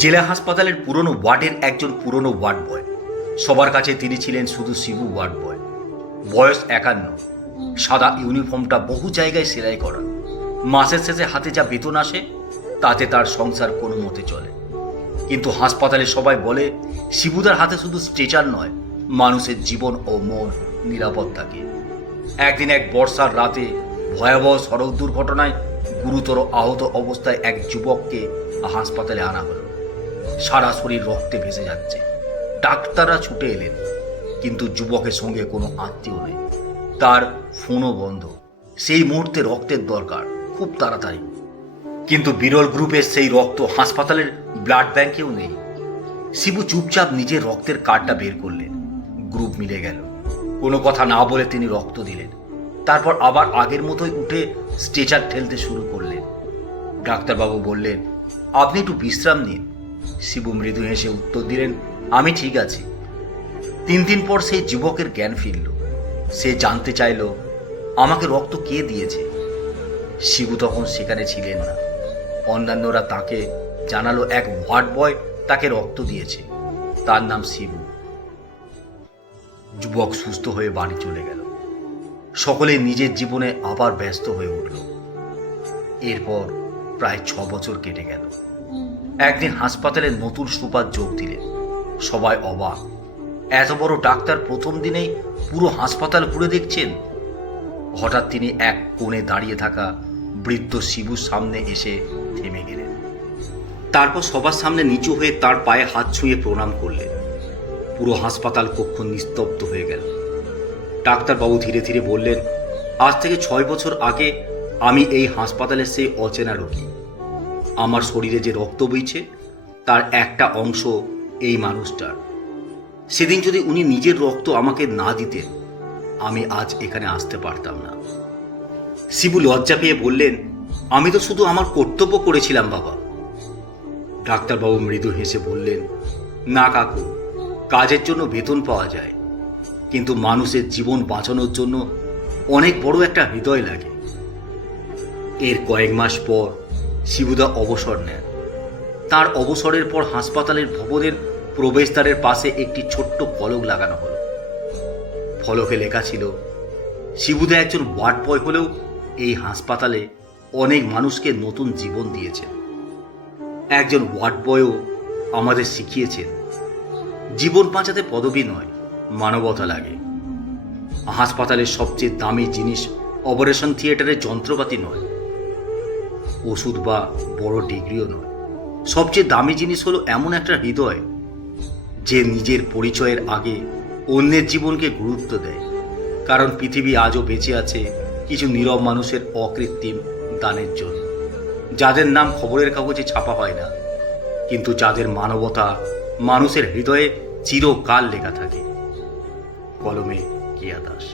জেলা হাসপাতালের পুরনো ওয়ার্ডের একজন পুরনো ওয়ার্ড বয়। সবার কাছে তিনি ছিলেন শুধু শিবু ওয়ার্ড বয়। বয়স 51, সাদা ইউনিফর্মটা বহু জায়গায় সেলাই করা। মাসের শেষে হাতে যা বেতন আসে তাতে তার সংসার কোনো মতে চলে। কিন্তু হাসপাতালে সবাই বলে শিবুদার হাতে শুধু স্ট্রেচার নয়, মানুষের জীবন ও মন নিরাপদ থাকে। একদিন এক বর্ষার রাতে ভয়াবহ সড়ক দুর্ঘটনায় গুরুতর আহত অবস্থায় এক যুবককে হাসপাতালে আনা হলো। সারা শরীর রক্তে ভেসে যাচ্ছে। ডাক্তাররা ছুটে এলেন, কিন্তু যুবকের সঙ্গে কোনো আত্মীয় নেই, তার ফোনও বন্ধ। সেই মুহূর্তে রক্তের দরকার খুব তাড়াতাড়ি, কিন্তু বিরল গ্রুপের সেই রক্ত হাসপাতালের ব্লাড ব্যাংকেও নেই। শিবু চুপচাপ নিজের রক্তের কার্ডটা বের করলেন। গ্রুপ মিলে গেল। কোনো কথা না বলে তিনি রক্ত দিলেন। তারপর আবার আগের মতোই উঠে স্ট্রেচার ঠেলতে শুরু করলেন। ডাক্তারবাবু বললেন, আপনি একটু বিশ্রাম নিন। শিবু মৃদু হেসে উত্তর দিলেন, আমি ঠিক আছি। 3 দিন পর সেই যুবকের জ্ঞান ফিরল। সে জানতে চাইল আমাকে রক্ত কে দিয়েছে। শিবু তখন সেখানে ছিলেন না। অন্যান্যরা তাকে জানালো এক ওয়ার্ড বয় তাকে রক্ত দিয়েছে। তার নাম শিবু। যুবক সুস্থ হয়ে বাড়ি চলে গেল। সকলে নিজের জীবনে আবার ব্যস্ত হয়ে উঠল। এরপর প্রায় 6 বছর কেটে গেল। একদিন হাসপাতালে নতুন সুপার যোগ দিলেন। সবাই অবাক। এত বড় ডাক্তার প্রথম দিনেই পুরো হাসপাতাল ঘুরে দেখছেন। হঠাৎ তিনি এক কোণে দাঁড়িয়ে থাকা বৃদ্ধ শিবুর সামনে এসে থেমে গেলেন। তারপর সবার সামনে নিচু হয়ে তার পায়ে হাত ছুঁয়ে প্রণাম করলেন। পুরো হাসপাতাল কক্ষ নিস্তব্ধ হয়ে গেল। ডাক্তারবাবু ধীরে ধীরে বললেন, আজ থেকে 6 বছর আগে আমি এই হাসপাতালের সেই অচেনা রোগী। আমার শরীরে যে রক্ত বইছে তার একটা অংশ এই মানুষটার। সেদিন যদি উনি নিজের রক্ত আমাকে না দিতেন, আমি আজ এখানে আসতে পারতাম না। শিবু লজ্জা পেয়ে বললেন, আমি তো শুধু আমার কর্তব্য করেছিলাম বাবা। ডাক্তারবাবু মৃদু হেসে বললেন, না কাকু, কাজের জন্য বেতন পাওয়া যায়, কিন্তু মানুষের জীবন বাঁচানোর জন্য অনেক বড় একটা হৃদয় লাগে। এর কয়েক মাস পর শিবুদা অবসর নেন। তার অবসরের পর হাসপাতালের ভবনের প্রবেশদ্বারের পাশে একটি ছোট্ট ফলক লাগানো হলো। ফলকে লেখা ছিল, শিবুদা একজন ওয়ার্ড বয় হলেও এই হাসপাতালে অনেক মানুষকে নতুন জীবন দিয়েছেন। একজন ওয়ার্ড বয়ও আমাদের শিখিয়েছেন জীবন বাঁচাতে পদবি নয়, মানবতা লাগে। হাসপাতালের সবচেয়ে দামি জিনিস অপারেশন থিয়েটারের যন্ত্রপাতি নয়, ওষুধ বা বড় ডিগ্রিও নয়। সবচেয়ে দামি জিনিস হলো এমন একটা হৃদয় যে নিজের পরিচয়ের আগে অন্যের জীবনকে গুরুত্ব দেয়। কারণ পৃথিবী আজও বেঁচে আছে কিছু নীরব মানুষের অকৃত্রিম দানের জন্য, যাদের নাম খবরের কাগজে ছাপা হয় না, কিন্তু যাদের মানবতা মানুষের হৃদয়ে চিরকাল লেখা থাকে। কলমে কিয়া দাস।